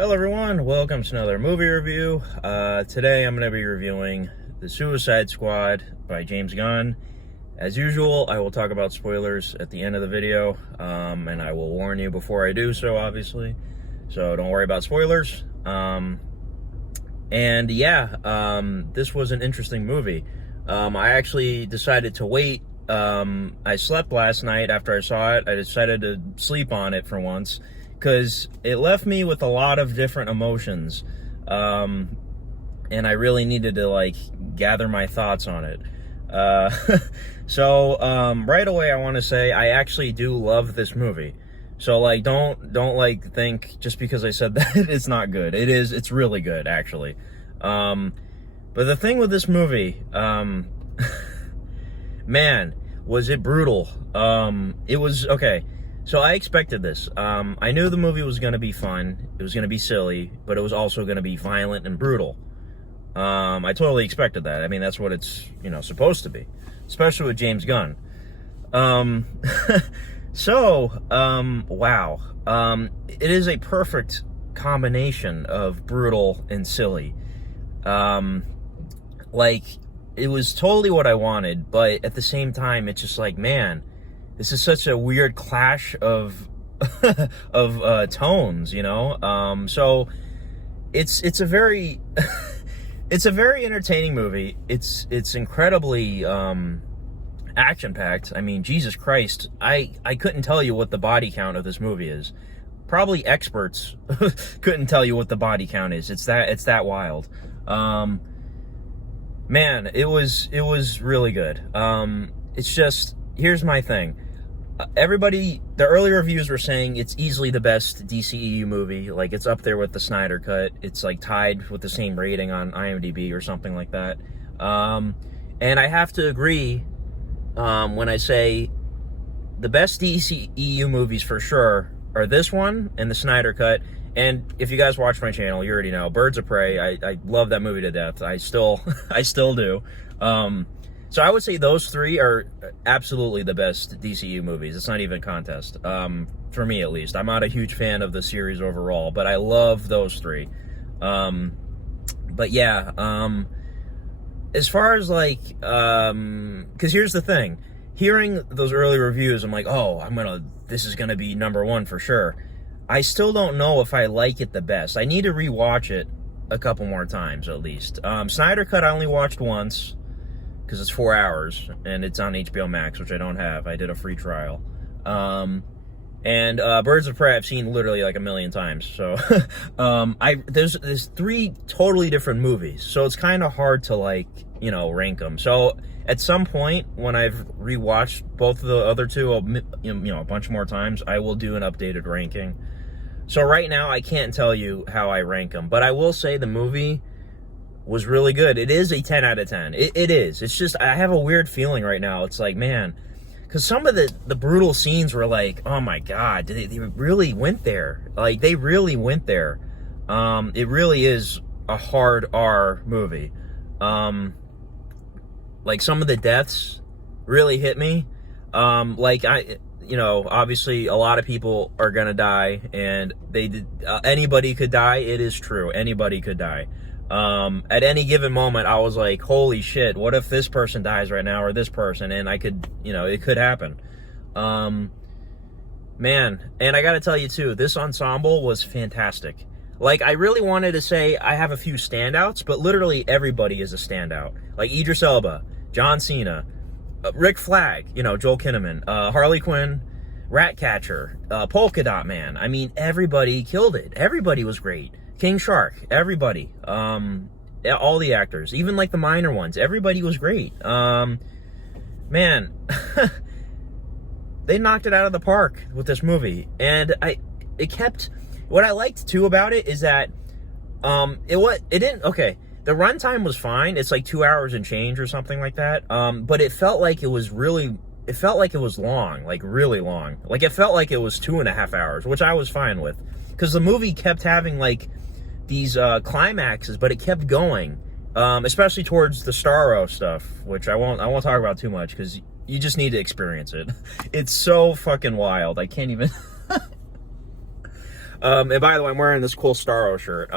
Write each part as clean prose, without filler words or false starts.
Hello everyone, welcome to another movie review. Today I'm going to be reviewing The Suicide Squad by James Gunn. As usual, I will talk about spoilers at the end of the video, and I will warn you before I do so, obviously. So don't worry about spoilers. This was an interesting movie. I actually decided to wait. I slept last night after I saw it. I decided to sleep on it for once, because it left me with a lot of different emotions, and I really needed to gather my thoughts on it. Right away I want to say I actually do love this movie. So don't think just because I said that it's not good. It's really good, actually. But the thing with this movie, man, was it brutal. It was okay. So I expected this. I knew the movie was going to be fun. It was going to be silly, but it was also going to be violent and brutal. I totally expected that. I mean, that's what it's, supposed to be, especially with James Gunn. Wow. It is a perfect combination of brutal and silly. It was totally what I wanted, but at the same time, it's just man, this is such a weird clash of tones, So it's a very it's a very entertaining movie. It's incredibly action-packed. I mean, Jesus Christ, I couldn't tell you what the body count of this movie is. Probably experts couldn't tell you what the body count is. It's that wild. Man, it was really good. It's just, here's my thing. The early reviews were saying it's easily the best DCEU movie. It's up there with the Snyder Cut. It's tied with the same rating on IMDb or something like that. And I have to agree when I say the best DCEU movies for sure are this one and the Snyder Cut. And if you guys watch my channel, you already know Birds of Prey. I love that movie to death. I still do. So I would say those three are absolutely the best DCU movies. It's not even a contest, for me at least. I'm not a huge fan of the series overall, but I love those three. As far as because here's the thing. Hearing those early reviews, I'm this is gonna be number one for sure. I still don't know if I like it the best. I need to rewatch it a couple more times at least. Snyder Cut I only watched once, because it's 4 hours, and it's on HBO Max, which I don't have. I did a free trial. Birds of Prey I've seen literally a million times. So, there's three totally different movies, so it's kind of hard to rank them. So at some point when I've rewatched both of the other two, a bunch more times, I will do an updated ranking. So right now I can't tell you how I rank them, but I will say the movie was really good. It is a 10 out of 10. It is. It's just, I have a weird feeling right now. It's man, because some of the brutal scenes were oh my God, they really went there. They really went there. It really is a hard R movie. Some of the deaths really hit me. Obviously a lot of people are gonna die, and anybody could die. It is true. Anybody could die. At any given moment, I was holy shit, what if this person dies right now, or this person? And I could, it could happen. Man, and I gotta tell you too, this ensemble was fantastic. I really wanted to say I have a few standouts, but literally everybody is a standout. Idris Elba, John Cena, Rick Flag, Joel Kinnaman, Harley Quinn, Ratcatcher, Polka Dot Man. I mean, everybody killed it. Everybody was great. King Shark, everybody, all the actors, even the minor ones, everybody was great. Man, they knocked it out of the park with this movie. And what I liked too about it is that, the runtime was fine. It's 2 hours and change or something like that. But it felt like it was long, really long. It felt like it was 2.5 hours, which I was fine with. Because the movie kept having these climaxes, but it kept going, especially towards the Starro stuff, which I won't talk about too much because you just need to experience it. It's so fucking wild. I can't even. And by the way, I'm wearing this cool Starro shirt.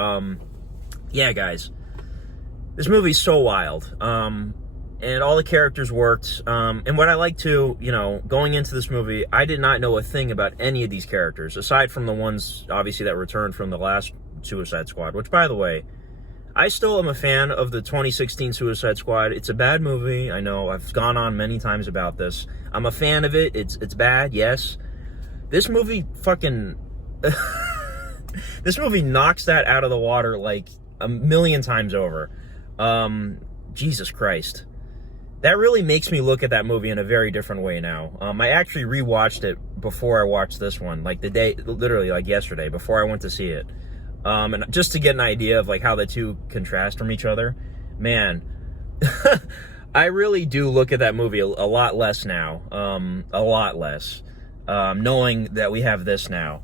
Yeah, guys, this movie's so wild. And all the characters worked. And what I like to, going into this movie, I did not know a thing about any of these characters, aside from the ones, obviously, that returned from the last Suicide Squad, which, by the way, I still am a fan of the 2016 Suicide Squad. It's a bad movie. I know I've gone on many times about this. I'm a fan of it. It's bad, yes. This movie fucking... this movie knocks that out of the water like a million times over. Jesus Christ. That really makes me look at that movie in a very different way now. I actually rewatched it before I watched this one, like the day, literally like yesterday, before I went to see it. And just to get an idea of like how the two contrast from each other, man, I really do look at that movie a lot less now, a lot less, knowing that we have this now.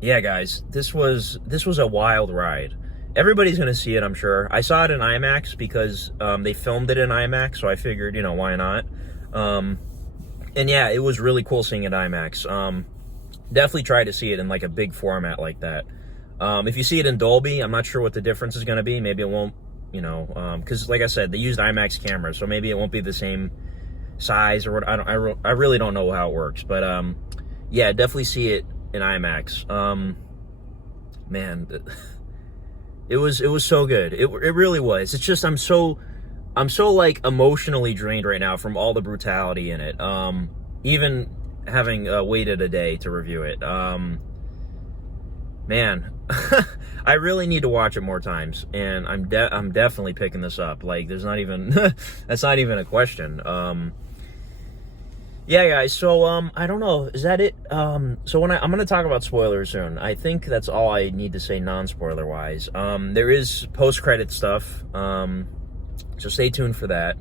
Yeah, guys, this was a wild ride. Everybody's gonna see it, I'm sure. I saw it in IMAX because they filmed it in IMAX, so I figured, why not? And yeah, it was really cool seeing it in IMAX. Definitely try to see it in like a big format like that. If you see it in Dolby, I'm not sure what the difference is going to be. Maybe it won't, because like I said, they used IMAX cameras, so maybe it won't be the same size or what. I really don't know how it works, but yeah, definitely see it in IMAX. Man, it was so good. It really was. It's just I'm so like emotionally drained right now from all the brutality in it. Even having waited a day to review it. Man, I really need to watch it more times, and I'm definitely picking this up. Like, there's not even that's not even a question. Yeah, guys. So I don't know. Is that it? So I'm gonna talk about spoilers soon. I think that's all I need to say non-spoiler wise. There is post-credit stuff. So stay tuned for that.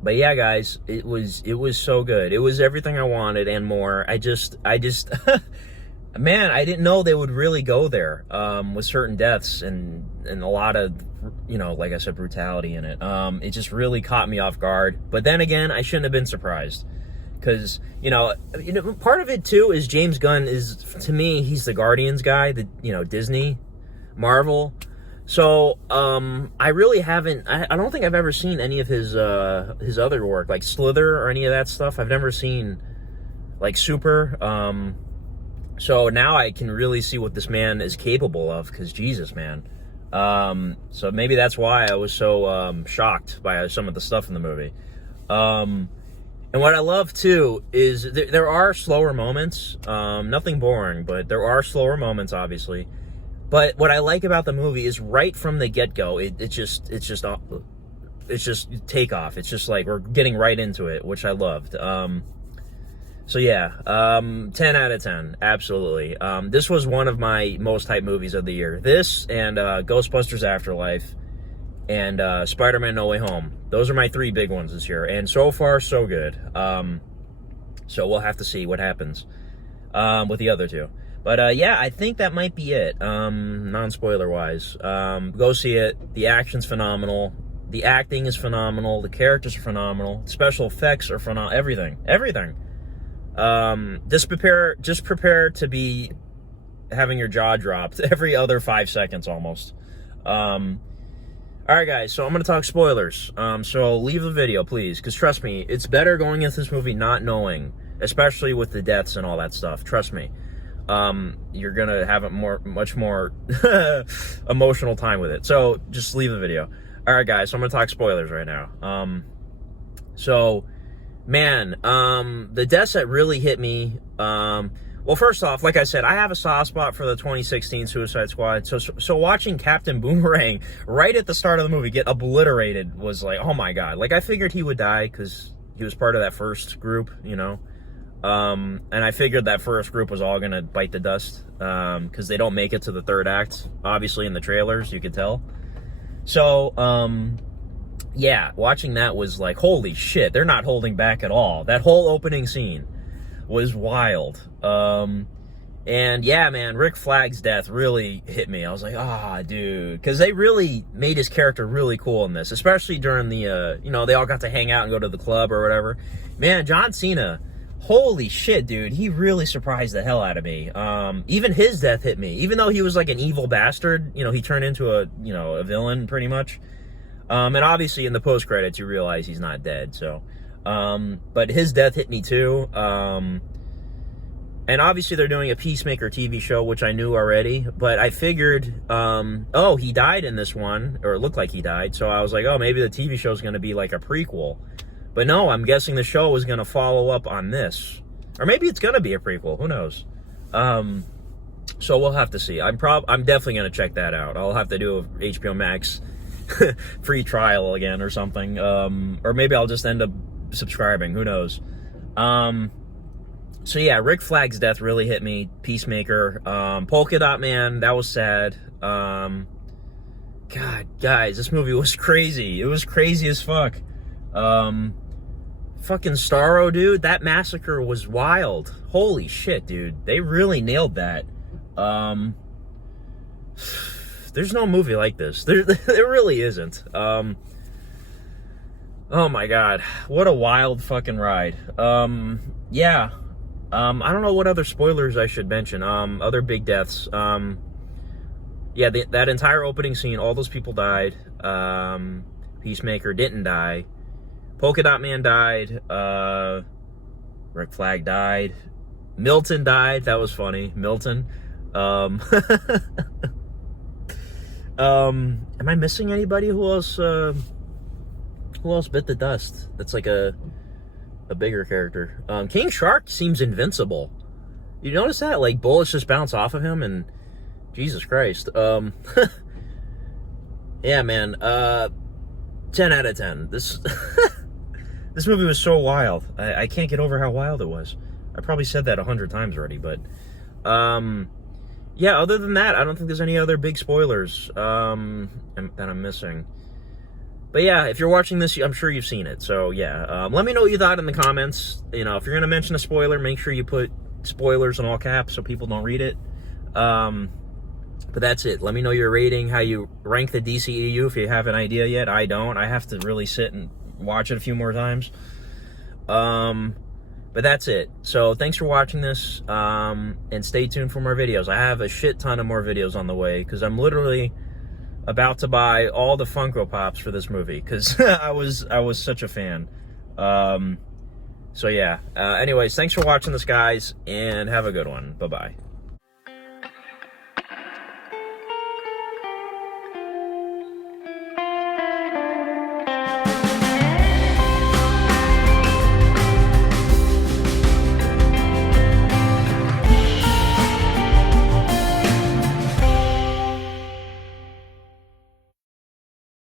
But yeah, guys, it was so good. It was everything I wanted and more. I just, man, I didn't know they would really go there, with certain deaths and a lot of, like I said, brutality in it. It just really caught me off guard. But then again, I shouldn't have been surprised. Because, part of it too is James Gunn is, to me, he's the Guardians guy, Disney, Marvel. So, I really haven't, I don't think I've ever seen any of his other work, like Slither or any of that stuff. I've never seen, like, Super. So now I can really see what this man is capable of, because Jesus, man. So maybe that's why I was so, shocked by some of the stuff in the movie. And what I love, too, is there are slower moments, nothing boring, but there are slower moments, obviously. But what I like about the movie is right from the get-go, it's just takeoff. It's just like we're getting right into it, which I loved. So yeah, 10 out of 10, absolutely. This was one of my most hyped movies of the year. This and Ghostbusters Afterlife and Spider-Man No Way Home. Those are my three big ones this year, and so far so good. So we'll have to see what happens with the other two. But yeah, I think that might be it, non-spoiler wise. Go see it. The action's phenomenal. The acting is phenomenal. The characters are phenomenal. Special effects are phenomenal. Everything. Just prepare to be having your jaw dropped every other 5 seconds almost. Alright guys, so I'm going to talk spoilers. So leave the video, please, because trust me, it's better going into this movie not knowing, especially with the deaths and all that stuff. Trust me. You're gonna have a much more emotional time with it. So just leave the video. All right, guys. So I'm gonna talk spoilers right now. So, man, the deaths that really hit me. Well, first off, like I said, I have a soft spot for the 2016 Suicide Squad. So watching Captain Boomerang right at the start of the movie get obliterated was like, oh my god. Like, I figured he would die because he was part of that first group, and I figured that first group was all gonna bite the dust, because they don't make it to the third act. Obviously, in the trailers, you could tell. So, yeah, watching that was like, holy shit, they're not holding back at all. That whole opening scene was wild. And yeah, man, Rick Flagg's death really hit me. I was like, dude, because they really made his character really cool in this, especially during the, they all got to hang out and go to the club or whatever. Man, John Cena Holy shit, dude. He really surprised the hell out of me. Even his death hit me. Even though he was like an evil bastard, you know, he turned into a villain pretty much. And obviously in the post-credits you realize he's not dead, so. But his death hit me too. And obviously they're doing a Peacemaker TV show, which I knew already, but I figured, oh, he died in this one, or it looked like he died, so I was like, oh, maybe the TV show is going to be like a prequel. But no, I'm guessing the show is going to follow up on this. Or maybe it's going to be a prequel, who knows? So we'll have to see. I'm definitely going to check that out. I'll have to do a HBO Max free trial again or something. Or maybe I'll just end up subscribing, who knows? So yeah, Rick Flagg's death really hit me. Peacemaker. Polka Dot Man, that was sad. God, guys, this movie was crazy. It was crazy as fuck. Fucking Starro, dude, that massacre was wild. Holy shit, dude. They really nailed that. There's no movie like this. There really isn't. Oh my god. What a wild fucking ride. Yeah. I don't know what other spoilers I should mention. Other big deaths. Yeah, that entire opening scene, all those people died. Peacemaker didn't die. Polka Dot Man died. Rick Flag died. Milton died. That was funny. Milton. Am I missing anybody? Who else bit the dust? That's like a bigger character. King Shark seems invincible. You notice that? Like, bullets just bounce off of him, and Jesus Christ. Yeah, man. 10 out of 10. This this movie was so wild. I can't get over how wild it was. I probably said that 100 times already, but yeah, other than that, I don't think there's any other big spoilers that I'm missing. But yeah, if you're watching this, I'm sure you've seen it. So yeah, let me know what you thought in the comments. You know, if you're going to mention a spoiler, make sure you put spoilers in all caps so people don't read it. But that's it. Let me know your rating, how you rank the DCEU if you have an idea yet. I don't. I have to really sit and watch it a few more times. But that's it. So thanks for watching this, and stay tuned for more videos. I have a shit ton of more videos on the way because I'm literally about to buy all the Funko Pops for this movie because I was such a fan. So yeah. Anyways, thanks for watching this, guys, and have a good one. Bye-bye.